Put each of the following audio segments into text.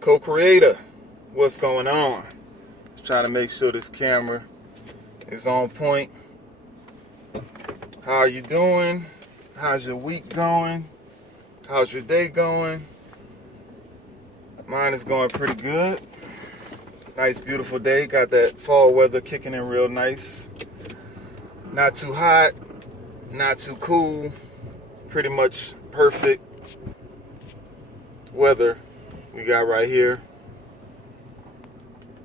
Co-creator, what's going on? Just trying to make sure this camera is on point. How are you doing? How's your week going? How's your day going? Mine is going pretty good. Nice, beautiful day. Got that fall weather kicking in real nice. Not too hot, not too cool. Pretty much perfect weather we got right here.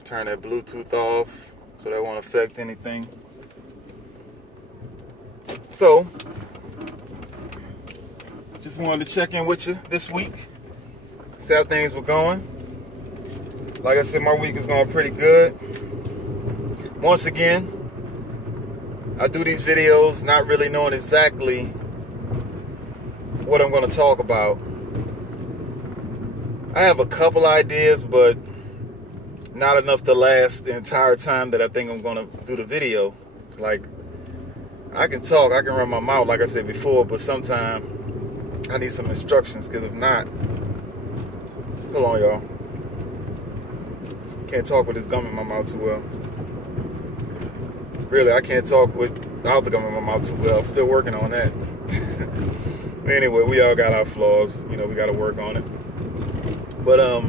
Turn that Bluetooth off so that won't affect anything. So, just wanted to check in with you this week. See how things were going. Like I said, my week is going pretty good. Once again, I do these videos not really knowing exactly what I'm going to talk about. I have a couple ideas, but not enough to last the entire time that I think I'm going to do the video. Like, I can talk, I can run my mouth, like I said before, but sometimes I need some instructions, because if not, hold on, y'all. Can't talk with this gum in my mouth too well. Really, I can't talk without the gum in my mouth too well. I'm still working on that. Anyway, we all got our flaws. You know, we got to work on it. But, I'll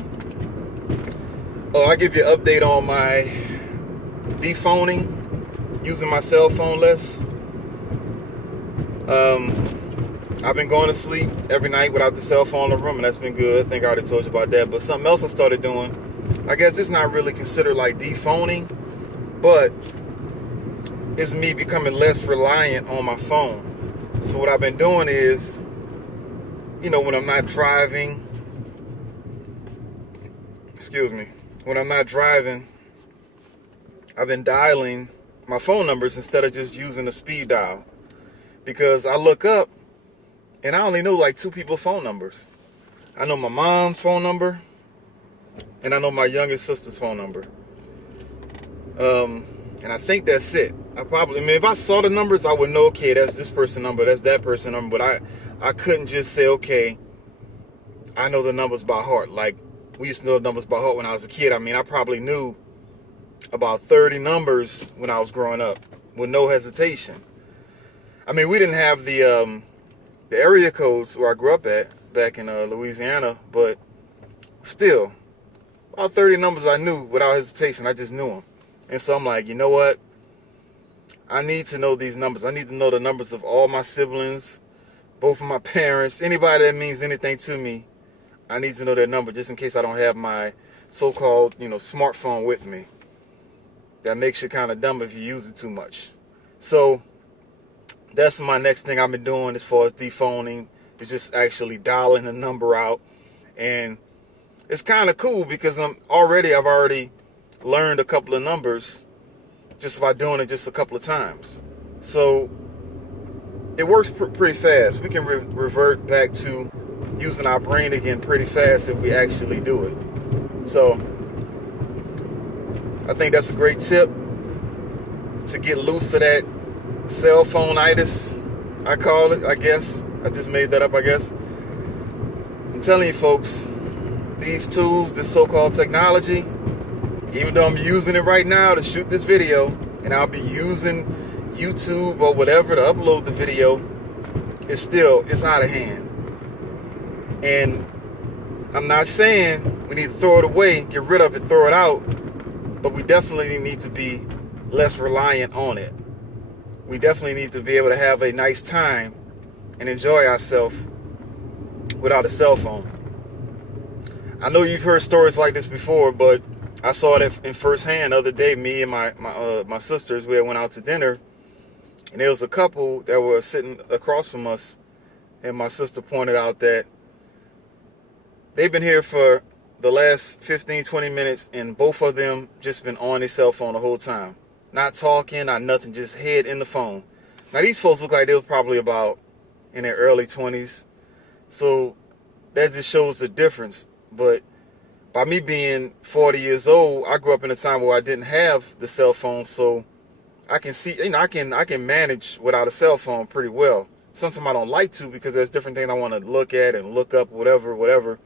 give you an update on my de-phoning, using my cell phone less. I've been going to sleep every night without the cell phone in the room, and that's been good. I think I already told you about that. But something else I started doing, I guess it's not really considered like de-phoning, but it's me becoming less reliant on my phone. So what I've been doing is, you know, when I'm not driving, when I'm not driving, I've been dialing my phone numbers instead of just using the speed dial. Because I look up and I only know like two people's phone numbers. I know my mom's phone number and I know my youngest sister's phone number. And I think that's it. If I saw the numbers, I would know, okay, that's this person's number, that's that person's number. But I couldn't just say, okay, I know the numbers by heart. Like, we used to know the numbers by heart when I was a kid. I mean, I probably knew about 30 numbers when I was growing up with no hesitation. I mean, we didn't have the area codes where I grew up at back in Louisiana, but still, about 30 numbers I knew without hesitation. I just knew them. And so I'm like, you know what? I need to know these numbers. I need to know the numbers of all my siblings, both of my parents, anybody that means anything to me. I need to know their number just in case I don't have my so-called, smartphone with me. That makes you kind of dumb if you use it too much. So that's my next thing I've been doing as far as de-phoning, is just actually dialing the number out. And it's kind of cool because I've already learned a couple of numbers just by doing it just a couple of times. So it works pretty fast. We can revert back to using our brain again pretty fast if we actually do it. So I think that's a great tip to get loose of that cell phone-itis, I call it, I guess. I just made that up, I guess. I'm telling you folks, these tools, this so-called technology, even though I'm using it right now to shoot this video, and I'll be using YouTube or whatever to upload the video, it's out of hand. And I'm not saying we need to throw it away, get rid of it, throw it out, but we definitely need to be less reliant on it. We definitely need to be able to have a nice time and enjoy ourselves without a cell phone. I know you've heard stories like this before, but I saw it in firsthand the other day. Me and my sisters, we went out to dinner, and there was a couple that were sitting across from us, and my sister pointed out that they've been here for the last 15, 20 minutes, and both of them just been on their cell phone the whole time. Not talking, not nothing, just head in the phone. Now, these folks look like they were probably about in their early 20s. So that just shows the difference. But by me being 40 years old, I grew up in a time where I didn't have the cell phone. So I can see, I can manage without a cell phone pretty well. Sometimes I don't like to because there's different things I want to look at and look up, whatever.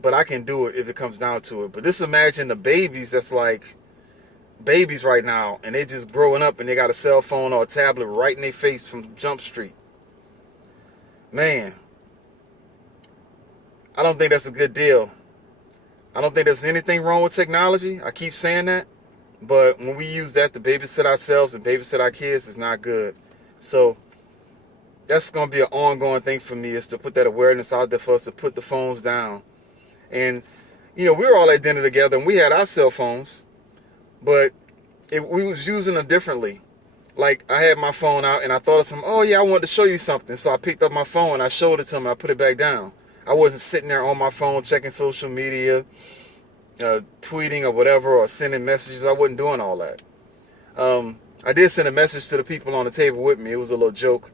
But I can do it if it comes down to it. But just imagine the babies that's like babies right now, and they just growing up and they got a cell phone or a tablet right in their face from Jump Street. Man, I don't think that's a good deal. I don't think there's anything wrong with technology. I keep saying that. But when we use that to babysit ourselves and babysit our kids, it's not good. So that's going to be an ongoing thing for me, is to put that awareness out there for us to put the phones down. And, we were all at dinner together and we had our cell phones, but we was using them differently. Like, I had my phone out and I thought of something, oh yeah, I wanted to show you something. So I picked up my phone, I showed it to him, and I put it back down. I wasn't sitting there on my phone checking social media, tweeting or whatever, or sending messages. I wasn't doing all that. I did send a message to the people on the table with me. It was a little joke.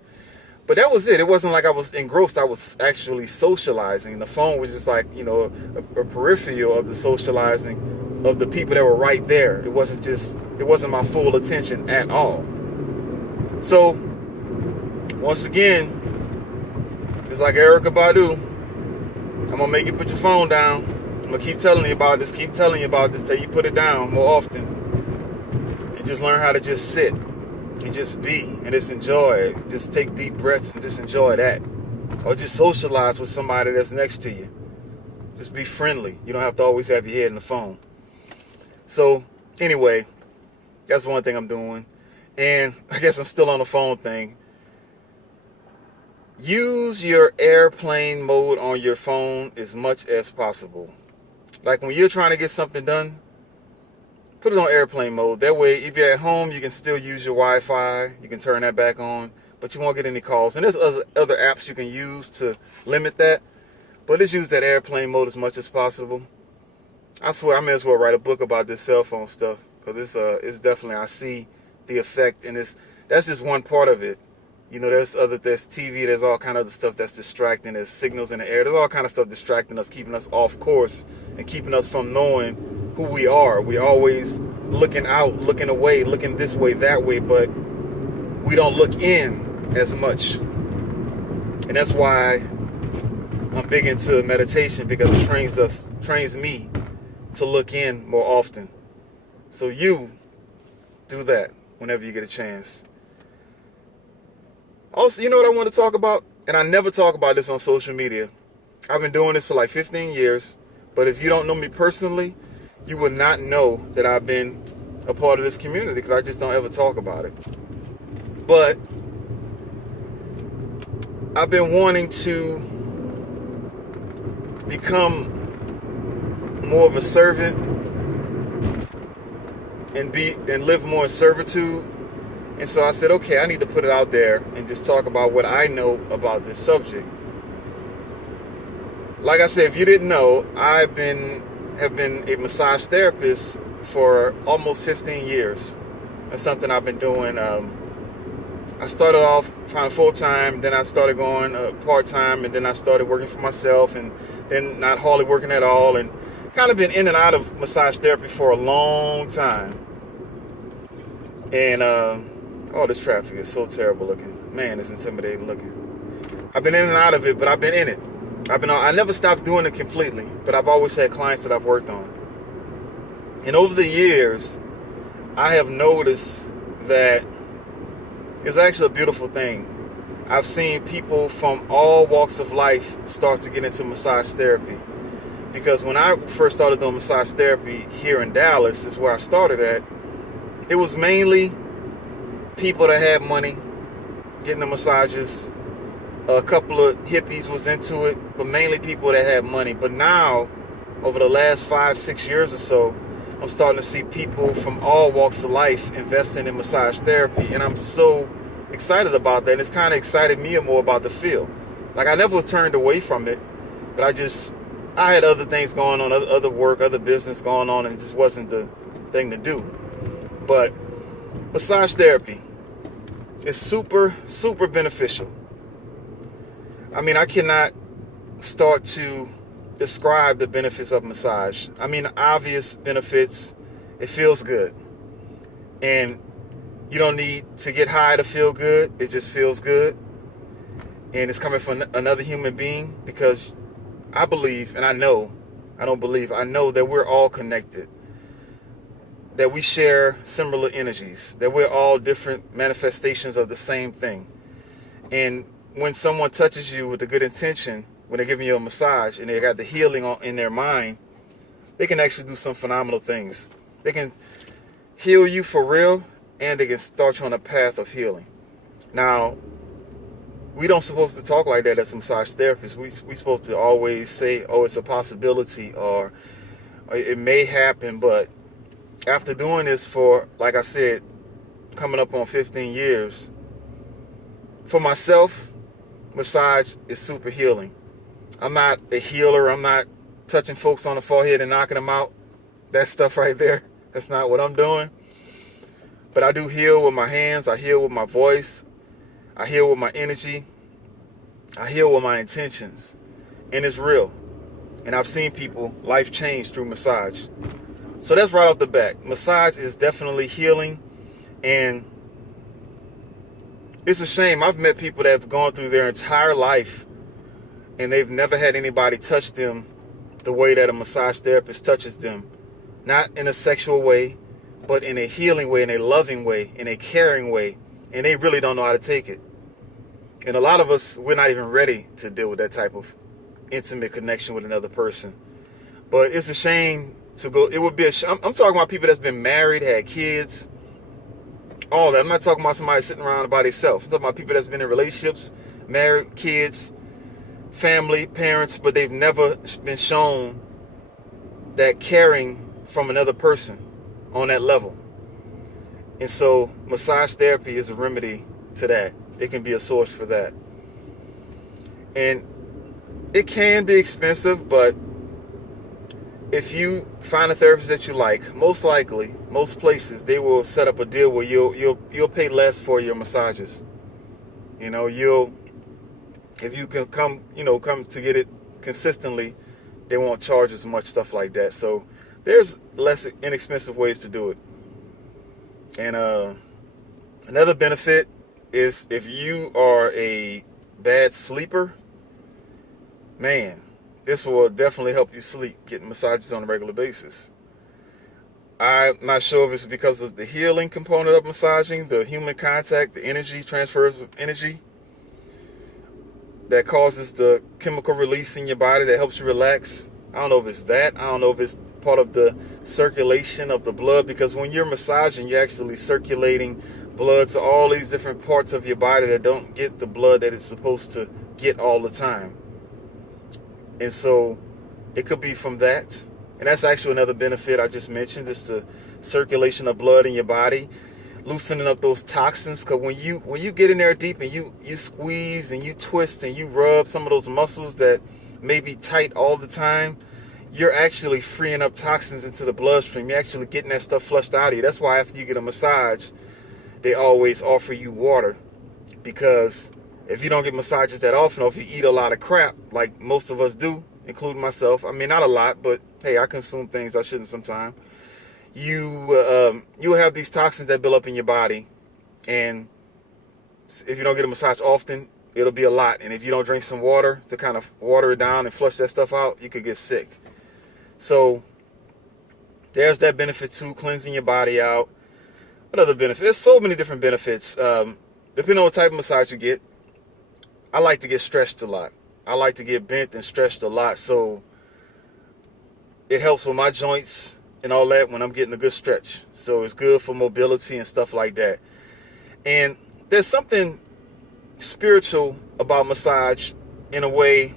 But that was it. It wasn't like I was engrossed. I was actually socializing. The phone was just like, a peripheral of the socializing of the people that were right there. It wasn't my full attention at all. So, once again, it's like Erykah Badu. I'm going to make you put your phone down. I'm going to keep telling you about this till you put it down more often. And just learn how to just sit and just be and just enjoy it. Just take deep breaths and just enjoy that. Or just socialize with somebody that's next to you. Just be friendly. You don't have to always have your head in the phone. So, anyway, that's one thing I'm doing. And I guess I'm still on the phone thing. Use your airplane mode on your phone as much as possible. Like when you're trying to get something done, put it on airplane mode. That way, if you're at home, you can still use your Wi-Fi. You can turn that back on, but you won't get any calls. And there's other apps you can use to limit that. But let's use that airplane mode as much as possible. I swear, I may as well write a book about this cell phone stuff, because it's definitely, I see the effect, and that's just one part of it. There's TV, there's all kind of other stuff that's distracting. There's signals in the air. There's all kind of stuff distracting us, keeping us off course, and keeping us from knowing who we are. We're always looking out, looking away, looking this way, that way, but we don't look in as much. And that's why I'm big into meditation, because it trains me to look in more often. So you do that whenever you get a chance. Also, you know what I want to talk about? And I never talk about this on social media. I've been doing this for like 15 years. But if you don't know me personally, you will not know that I've been a part of this community, because I just don't ever talk about it. But I've been wanting to become more of a servant and live more in servitude. And so I said, okay, I need to put it out there and just talk about what I know about this subject. Like I said, if you didn't know, I have been a massage therapist for almost 15 years. That's something I've been doing. I started off kind of full-time, then I started going part-time, and then I started working for myself, and then not hardly working at all, and kind of been in and out of massage therapy for a long time. And this traffic is so terrible looking. Man, it's intimidating looking. I've been in and out of it, but I've been in it. I never stopped doing it completely, but I've always had clients that I've worked on. And over the years, I have noticed that it's actually a beautiful thing. I've seen people from all walks of life start to get into massage therapy. Because when I first started doing massage therapy here in Dallas, is where I started at, it was mainly people that had money getting the massages. A couple of hippies was into it, but mainly people that had money. But now, over the last 5-6 years or so, I'm starting to see people from all walks of life investing in massage therapy, and I'm so excited about that. And it's kind of excited me more about the field. Like, I never turned away from it, but I had other things going on, other work, other business going on, and it just wasn't the thing to do. But massage therapy is super, super beneficial. I mean, I cannot start to describe the benefits of massage. I mean, the obvious benefits, it feels good. And you don't need to get high to feel good. It just feels good. and it's coming from another human being, because I believe, and I know, I don't believe, I know that we're all connected, that we share similar energies, that we're all different manifestations of the same thing. And when someone touches you with a good intention, when they're giving you a massage and they got the healing in their mind, they can actually do some phenomenal things. They can heal you for real, and they can start you on a path of healing. Now, we don't supposed to talk like that as a massage therapist. We supposed to always say, oh, it's a possibility, or it may happen. But after doing this for, like I said, coming up on 15 years, for myself, massage is super healing. I'm not a healer. I'm not touching folks on the forehead and knocking them out. That stuff right there, that's not what I'm doing. But I do heal with my hands. I heal with my voice. I heal with my energy. I heal with my intentions. And it's real. And I've seen people, life change through massage. So that's right off the bat. Massage is definitely healing. And it's a shame. I've met people that have gone through their entire life and they've never had anybody touch them the way that a massage therapist touches them. Not in a sexual way, but in a healing way, in a loving way, in a caring way. And they really don't know how to take it. And a lot of us, we're not even ready to deal with that type of intimate connection with another person. But it's a shame to go. It would be I'm talking about people that's been married, had kids, all that. I'm not talking about somebody sitting around by themselves. I'm talking about people that's been in relationships, married, kids, family, parents, but they've never been shown that caring from another person on that level. And so massage therapy is a remedy to that. It can be a source for that. And it can be expensive, but if you find a therapist that you like, most likely, most places, they will set up a deal where you'll pay less for your massages. You know, if you can come to get it consistently, they won't charge as much, stuff like that. So there's less inexpensive ways to do it. And another benefit is if you are a bad sleeper, man, this will definitely help you sleep, getting massages on a regular basis. I'm not sure if it's because of the healing component of massaging, the human contact, the energy, transfers of energy that causes the chemical release in your body that helps you relax. I don't know if it's that. I don't know if it's part of the circulation of the blood, because when you're massaging, you're actually circulating blood to all these different parts of your body that don't get the blood that it's supposed to get all the time. And so it could be from that. And that's actually another benefit I just mentioned, is the circulation of blood in your body, loosening up those toxins. Because when you get in there deep and you squeeze and you twist and you rub some of those muscles that may be tight all the time, you're actually freeing up toxins into the bloodstream. You're actually getting that stuff flushed out of you. That's why after you get a massage, they always offer you water. Because if you don't get massages that often, or if you eat a lot of crap, like most of us do, including myself, I mean, not a lot, but hey, I consume things I shouldn't sometimes. You'll have these toxins that build up in your body. And if you don't get a massage often, it'll be a lot. And if you don't drink some water to kind of water it down and flush that stuff out, you could get sick. So there's that benefit too, cleansing your body out. What other benefits? There's so many different benefits. Depending on what type of massage you get, I like to get stretched a lot. I like to get bent and stretched a lot. So it helps with my joints and all that when I'm getting a good stretch. So it's good for mobility and stuff like that. And there's something spiritual about massage in a way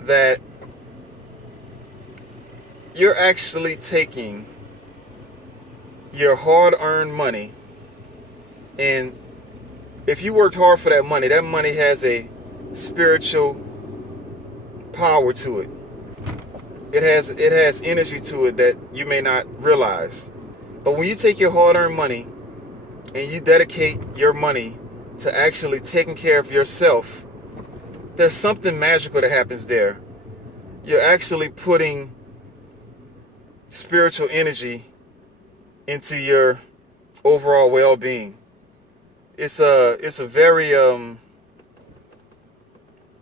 that you're actually taking your hard-earned money, and if you worked hard for that money has a spiritual power to it. It has energy to it that you may not realize. But when you take your hard-earned money and you dedicate your money to actually taking care of yourself, there's something magical that happens there. You're actually putting spiritual energy into your overall well-being. It's a very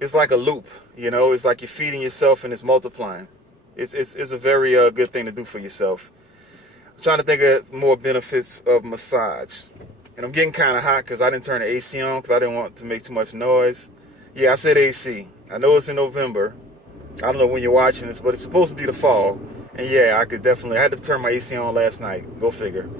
it's like a loop, you know. It's like you're feeding yourself and it's multiplying. It's a very good thing to do for yourself. I'm trying to think of more benefits of massage. And I'm getting kind of hot because I didn't turn the AC on because I didn't want to make too much noise. Yeah, I said AC. I know it's in November. I don't know when you're watching this, but it's supposed to be the fall. And yeah, I had to turn my AC on last night. Go figure.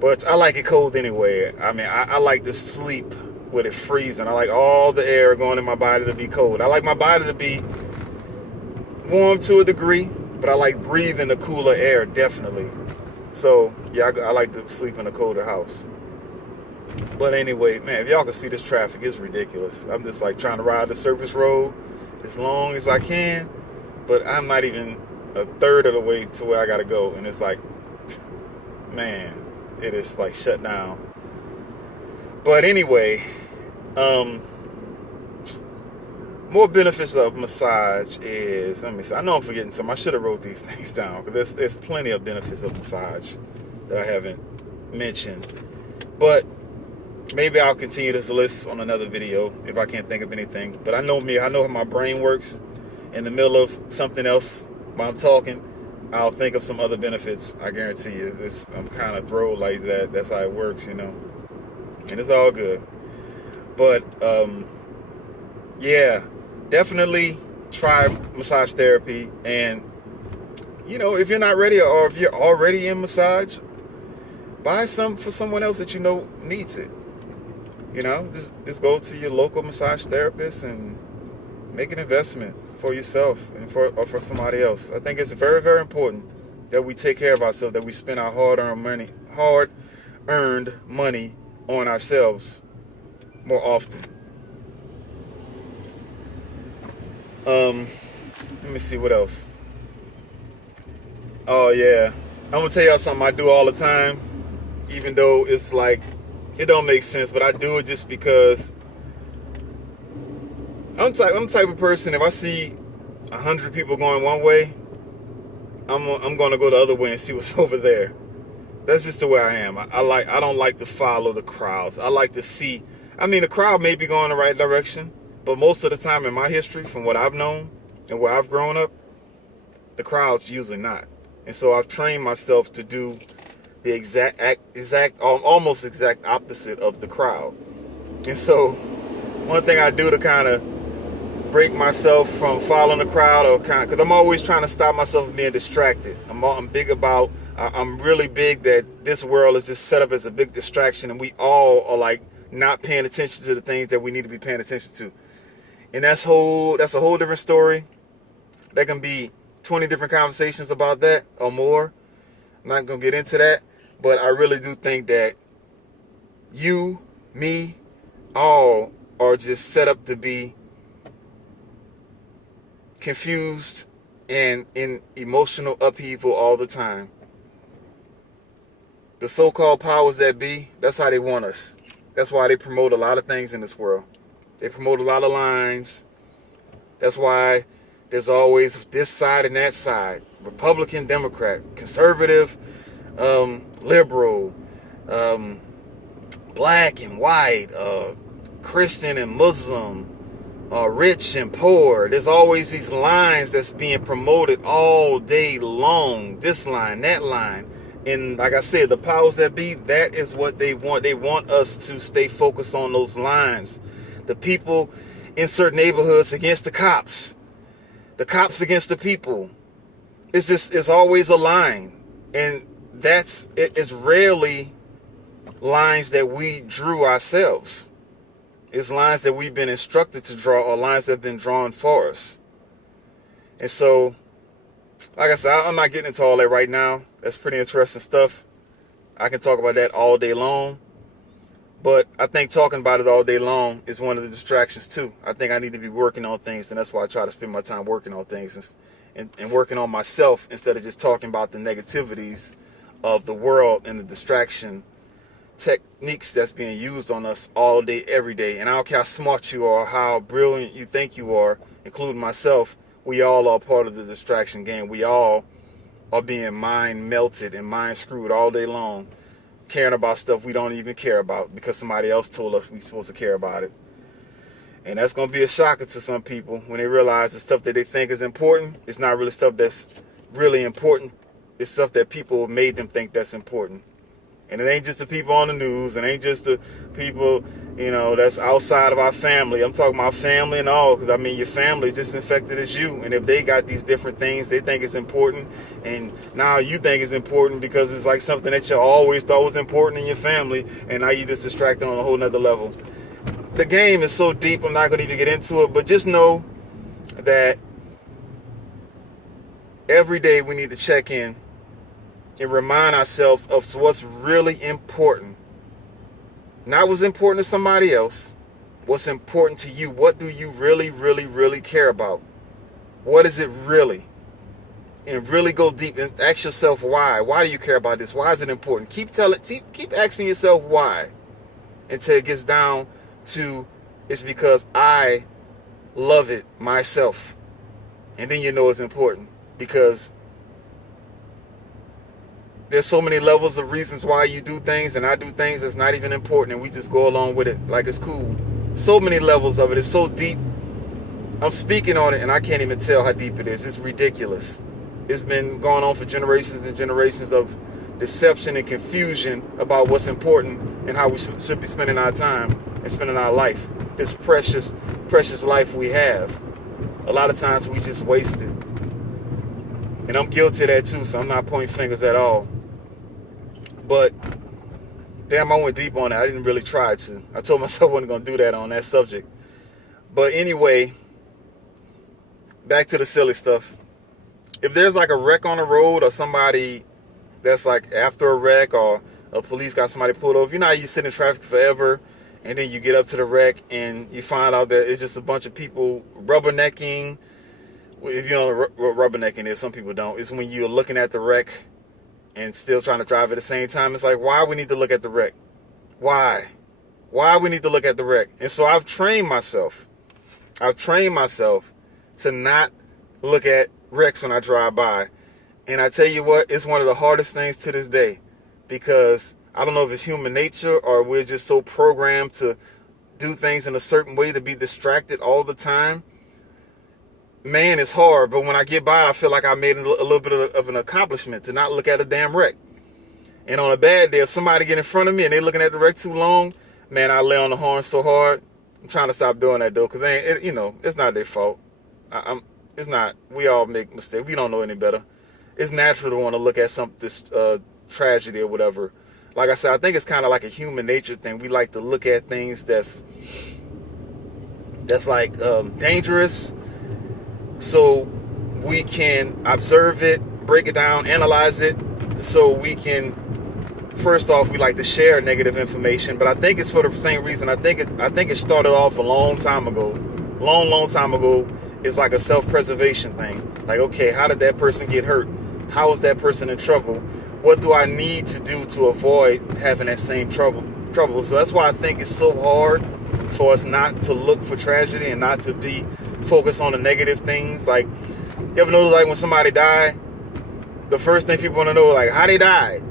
But I like it cold anyway. I mean, I like to sleep with it freezing. I like all the air going in my body to be cold. I like my body to be warm to a degree, but I like breathing the cooler air, definitely. So, yeah, I like to sleep in a colder house. But anyway, man, if y'all can see this traffic, it's ridiculous. I'm just like trying to ride the surface road as long as I can, but I'm not even a third of the way to where I gotta go. And it's like, man, it is like shut down. But anyway, more benefits of massage is, let me see, I know I'm forgetting some. I should have wrote these things down because there's plenty of benefits of massage that I haven't mentioned. But maybe I'll continue this list on another video if I can't think of anything. But I know me, I know how my brain works. In the middle of something else while I'm talking, I'll think of some other benefits. I guarantee you. I'm kind of throwed like that. That's how it works, you know. And it's all good. But, yeah, definitely try massage therapy. And, you know, if you're not ready or if you're already in massage, buy some for someone else that you know needs it. You know, just go to your local massage therapist and make an investment for yourself and for somebody else. I think it's very, very important that we take care of ourselves, that we spend our hard-earned money on ourselves more often. Let me see what else. Oh yeah, I'm gonna tell y'all something I do all the time, even though it's like it don't make sense, but I do it just because I'm the type of person. If I see 100 people going one way, I'm gonna go the other way and see what's over there. That's just the way I am. I don't like to follow the crowds. I like to see. I mean, the crowd may be going the right direction, but most of the time in my history, from what I've known and where I've grown up, the crowd's usually not. And so I've trained myself to do the almost exact opposite of the crowd. And so one thing I do to kind of break myself from following the crowd, because I'm always trying to stop myself from being distracted. I'm really big that this world is just set up as a big distraction, and we all are like not paying attention to the things that we need to be paying attention to. And that's a whole different story. There can be 20 different conversations about that or more. I'm not gonna get into that, but I really do think that you, me, all are just set up to be confused and in emotional upheaval all the time. The so-called powers that be, that's how they want us. That's why they promote a lot of things in this world. They promote a lot of lines. That's why there's always this side and that side. Republican, Democrat, conservative, liberal, black and white, Christian and Muslim, rich and poor. There's always these lines that's being promoted all day long. This line, that line. And like I said, the powers that be, that is what they want. They want us to stay focused on those lines. The people in certain neighborhoods against the cops against the people. It's always a line. And it's rarely lines that we drew ourselves. It's lines that we've been instructed to draw, or lines that have been drawn for us. And so, like I said, I'm not getting into all that right now. That's pretty interesting stuff. I can talk about that all day long. But I think talking about it all day long is one of the distractions too. I think I need to be working on things, and that's why I try to spend my time working on things and working on myself instead of just talking about the negativities of the world and the distraction techniques that's being used on us all day, every day. And I don't care how smart you are, how brilliant you think you are, including myself, we all are part of the distraction game. We all are being mind melted and mind screwed all day long, caring about stuff we don't even care about because somebody else told us we're supposed to care about it. And that's going to be a shocker to some people when they realize the stuff that they think is important, it's not really stuff that's really important. It's stuff that people made them think that's important. And it ain't just the people on the news. It ain't just the people, that's outside of our family. I'm talking about family and all. Because, your family just infected as you. And if they got these different things, they think it's important. And now you think it's important because it's like something that you always thought was important in your family. And now you just distracted on a whole nother level. The game is so deep, I'm not going to even get into it. But just know that every day we need to check in and remind ourselves of what's really important. Not what's important to somebody else. What's important to you. What do you really, really, really care about? What is it really? And really go deep and ask yourself why. Why do you care about this? Why is it important? Keep asking yourself why until it gets down to it's because I love it myself. And then you know it's important, because there's so many levels of reasons why you do things and I do things that's not even important, and we just go along with it like it's cool. So many levels of it. It's so deep. I'm speaking on it and I can't even tell how deep it is. It's ridiculous. It's been going on for generations and generations of deception and confusion about what's important and how we should be spending our time and spending our life. This precious, precious life we have. A lot of times we just waste it. And I'm guilty of that too, so I'm not pointing fingers at all. But, damn, I went deep on it. I didn't really try to. I told myself I wasn't going to do that on that subject. But anyway, back to the silly stuff. If there's like a wreck on the road, or somebody that's like after a wreck, or a police got somebody pulled over, you know how you sit in traffic forever, and then you get up to the wreck and you find out that it's just a bunch of people rubbernecking. If you know what rubbernecking is, some people don't. It's when you're looking at the wreck and still trying to drive at the same time. It's like, why we need to look at the wreck? Why we need to look at the wreck? And so I've trained myself to not look at wrecks when I drive by. And I tell you what, it's one of the hardest things to this day, because I don't know if it's human nature or we're just so programmed to do things in a certain way, to be distracted all the time. Man, it's hard, but when I get by, I feel like I made a little bit of an accomplishment to not look at a damn wreck. And on a bad day, if somebody get in front of me and they looking at the wreck too long, man, I lay on the horn so hard. I'm trying to stop doing that though, because it's not their fault. It's not. We all make mistakes. We don't know any better. It's natural to want to look at this tragedy or whatever. Like I said, I think it's kind of like a human nature thing. We like to look at things that's like dangerous, so we can observe it, break it down, analyze it, so we can, first off, we like to share negative information, but I think it's for the same reason. I think it started off a long time ago. Long time ago. It's like a self-preservation thing. Like, okay, how did that person get hurt? How is that person in trouble? What do I need to do to avoid having that same trouble? So that's why I think it's so hard for us not to look for tragedy and not to be focused on the negative things. Like, you ever notice, like, when somebody died, the first thing people want to know, like, how they died.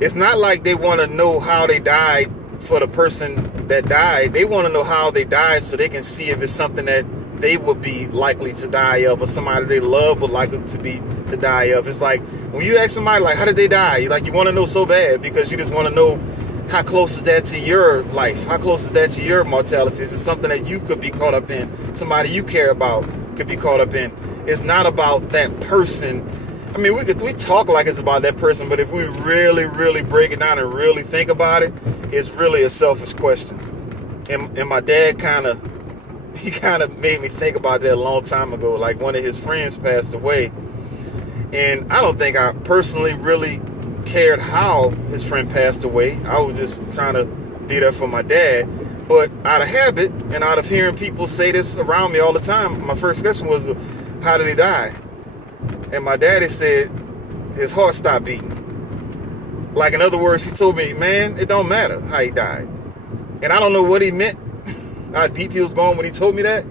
It's not like they want to know how they died for the person that died. They want to know how they died so they can see if it's something that they would be likely to die of, or somebody they love would likely to die of. It's like when you ask somebody, like, how did they die? You want to know so bad, because you just want to know how close is that to your life? How close is that to your mortality? Is it something that you could be caught up in? Somebody you care about could be caught up in? It's not about that person. I mean, we talk like it's about that person, but if we really, really break it down and really think about it, it's really a selfish question. And my dad kind of made me think about that a long time ago. Like, one of his friends passed away, and I don't think I personally really cared how his friend passed away. I was just trying to be there for my dad. But out of habit and out of hearing people say this around me all the time, my first question was, how did he die? And my daddy said his heart stopped beating. Like, in other words, he told me, man, it don't matter how he died. And I don't know what he meant, how deep he was going when he told me that.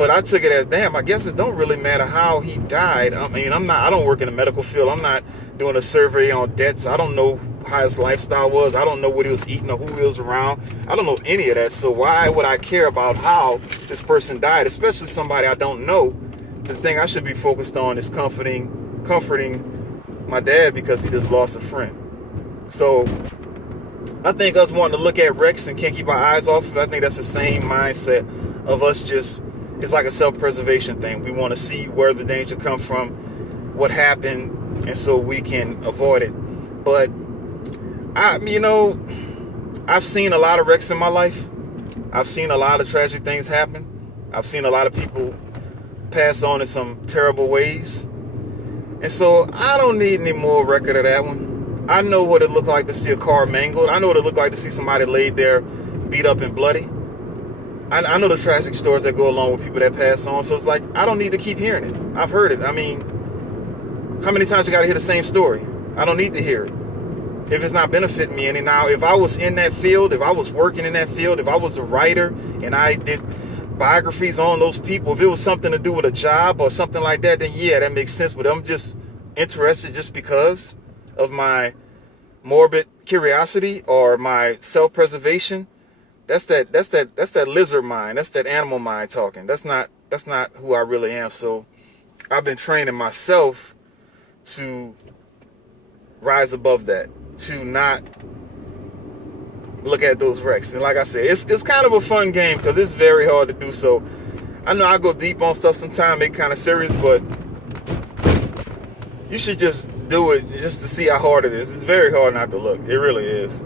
But I took it as, damn, I guess it don't really matter how he died. I mean, I don't work in the medical field. I'm not doing a survey on deaths. I don't know how his lifestyle was. I don't know what he was eating or who he was around. I don't know any of that. So why would I care about how this person died, especially somebody I don't know? The thing I should be focused on is comforting my dad because he just lost a friend. So I think us wanting to look at wrecks and can't keep our eyes off of it, I think that's the same mindset of us just, it's like a self-preservation thing. We want to see where the danger come from, what happened, and so we can avoid it. But I've seen a lot of wrecks in my life. I've seen a lot of tragic things happen. I've seen a lot of people pass on in some terrible ways. And so I don't need any more record of that one. I know what it looked like to see a car mangled. I know what it looked like to see somebody laid there beat up and bloody. I know the tragic stories that go along with people that pass on. So it's like, I don't need to keep hearing it. I've heard it. I mean, how many times you got to hear the same story? I don't need to hear it if it's not benefiting me any. Now, if I was in that field, if I was working in that field, if I was a writer and I did biographies on those people, if it was something to do with a job or something like that, then yeah, that makes sense. But I'm just interested just because of my morbid curiosity or my self-preservation. That's that lizard mind. That's that animal mind talking. That's not who I really am. So I've been training myself to rise above that, to not look at those wrecks. And like I said, it's kind of a fun game because it's very hard to do. So I know I go deep on stuff sometimes, make it kind of serious, but you should just do it just to see how hard it is. It's very hard not to look. It really is.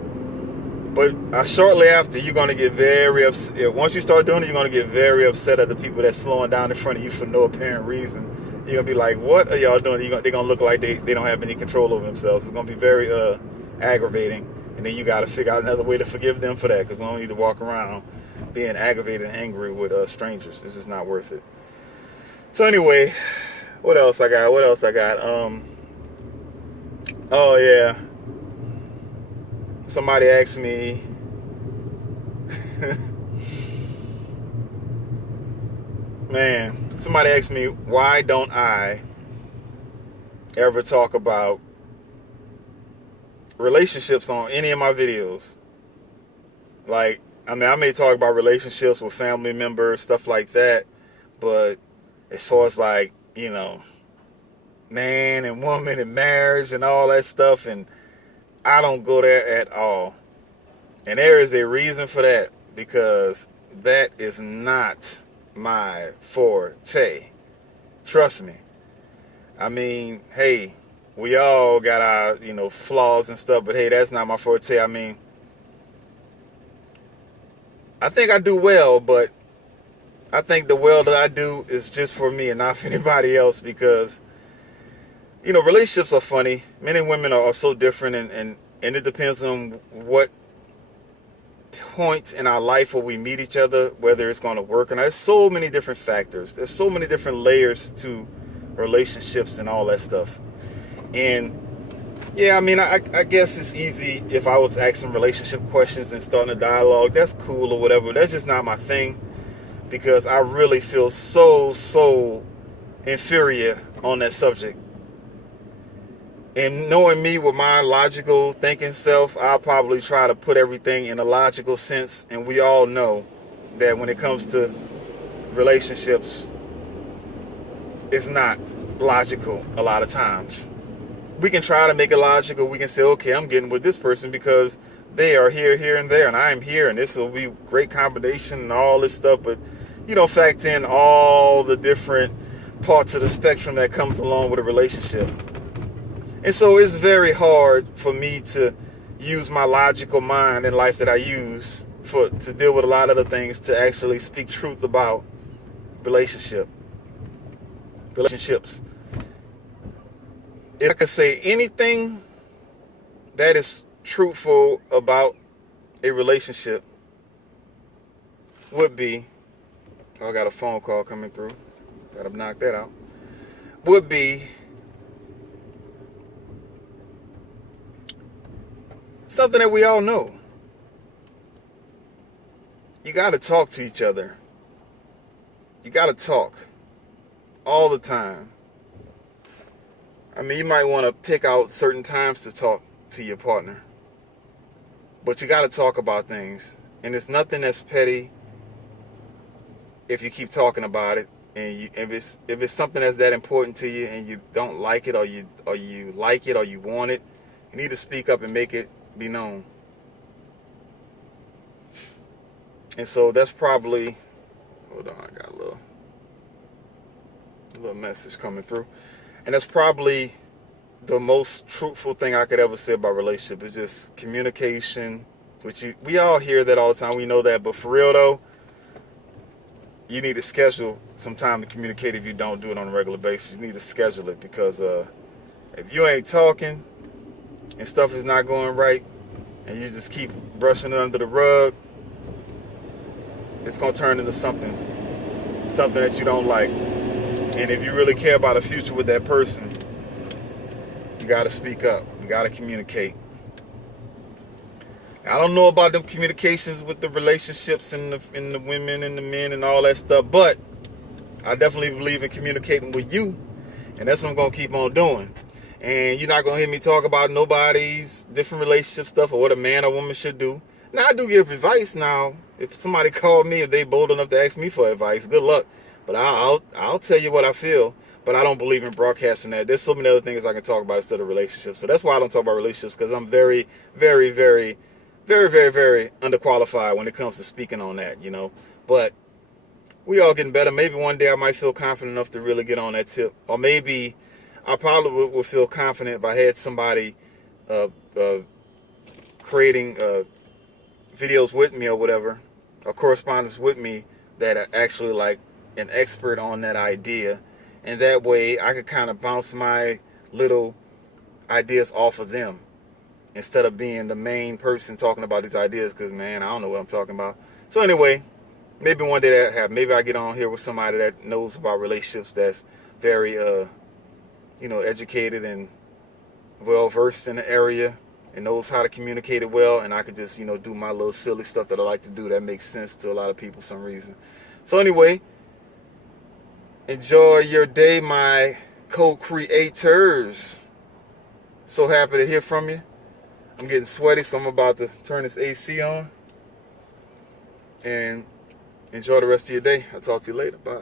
But shortly after, you're going to get very upset. Once you start doing it, you're going to get very upset at the people that's slowing down in front of you for no apparent reason. You're going to be like, what are y'all doing? They're going to look like they don't have any control over themselves. It's going to be very aggravating. And then you got to figure out another way to forgive them for that, because we don't need to walk around being aggravated and angry with strangers. This is not worth it. So anyway, what else I got? Oh, yeah. Somebody asked me, somebody asked me, why don't I ever talk about relationships on any of my videos? Like, I may talk about relationships with family members, stuff like that, but as far as like, man and woman and marriage and all that stuff, and I don't go there at all. And there is a reason for that, because that is not my forte. Trust me. I mean, hey, we all got our, flaws and stuff, but hey, that's not my forte. I mean, I think I do well, but I think the well that I do is just for me and not for anybody else, because relationships are funny. Men and women are so different, and it depends on what point in our life where we meet each other, whether it's going to work or not. There's so many different factors. There's so many different layers to relationships and all that stuff. And yeah, I mean, I guess it's easy if I was asking relationship questions and starting a dialogue. That's cool or whatever. That's just not my thing, because I really feel so inferior on that subject. And knowing me with my logical thinking self, I'll probably try to put everything in a logical sense. And we all know that when it comes to relationships, it's not logical a lot of times. We can try to make it logical. We can say, okay, I'm getting with this person because they are here, and there, and I'm here, and this will be a great combination and all this stuff. But you don't factor in all the different parts of the spectrum that comes along with a relationship. And so it's very hard for me to use my logical mind in life that I use to deal with a lot of the things, to actually speak truth about relationships. If I could say anything that is truthful about a relationship, would be, I got a phone call coming through, gotta knock that out, would be something that we all know. You got to talk to each other. you got to talk all the time. I mean, you might want to pick out certain times to talk to your partner, but you got to talk about things, and it's nothing that's petty if you keep talking about it. And if it's something that's that important to you, and you don't like it, or you like it, or you want it, you need to speak up and make it be known. And so that's probably, hold on, I got a little message coming through, and that's probably the most truthful thing I could ever say about relationship is just communication. Which we all hear that all the time. We know that, but for real though, you need to schedule some time to communicate. If you don't do it on a regular basis, you need to schedule it, because if you ain't talking and stuff is not going right, and you just keep brushing it under the rug, it's gonna turn into something that you don't like. And if you really care about a future with that person, you gotta speak up. You gotta communicate. I don't know about them communications with the relationships and the women and the men and all that stuff, but I definitely believe in communicating with you, and that's what I'm gonna keep on doing. And you're not gonna hear me talk about nobody's different relationship stuff or what a man or woman should do. Now, I do give advice. Now, if somebody called me, if they bold enough to ask me for advice, good luck. But I'll tell you what I feel. But I don't believe in broadcasting that. There's so many other things I can talk about instead of relationships. So that's why I don't talk about relationships, because I'm very, very, very, very, very, very underqualified when it comes to speaking on that, you know. But we all getting better. Maybe one day I might feel confident enough to really get on that tip. Or maybe I probably would feel confident if I had somebody creating videos with me or whatever, or correspondence with me, that are actually like an expert on that idea. And that way I could kind of bounce my little ideas off of them, instead of being the main person talking about these ideas, because, man, I don't know what I'm talking about. So anyway, maybe one day that happens. Maybe I get on here with somebody that knows about relationships, that's very, educated and well-versed in the area and knows how to communicate it well. And I could just, do my little silly stuff that I like to do that makes sense to a lot of people for some reason. So anyway, enjoy your day, my co-creators. So happy to hear from you. I'm getting sweaty, so I'm about to turn this AC on. And enjoy the rest of your day. I'll talk to you later. Bye.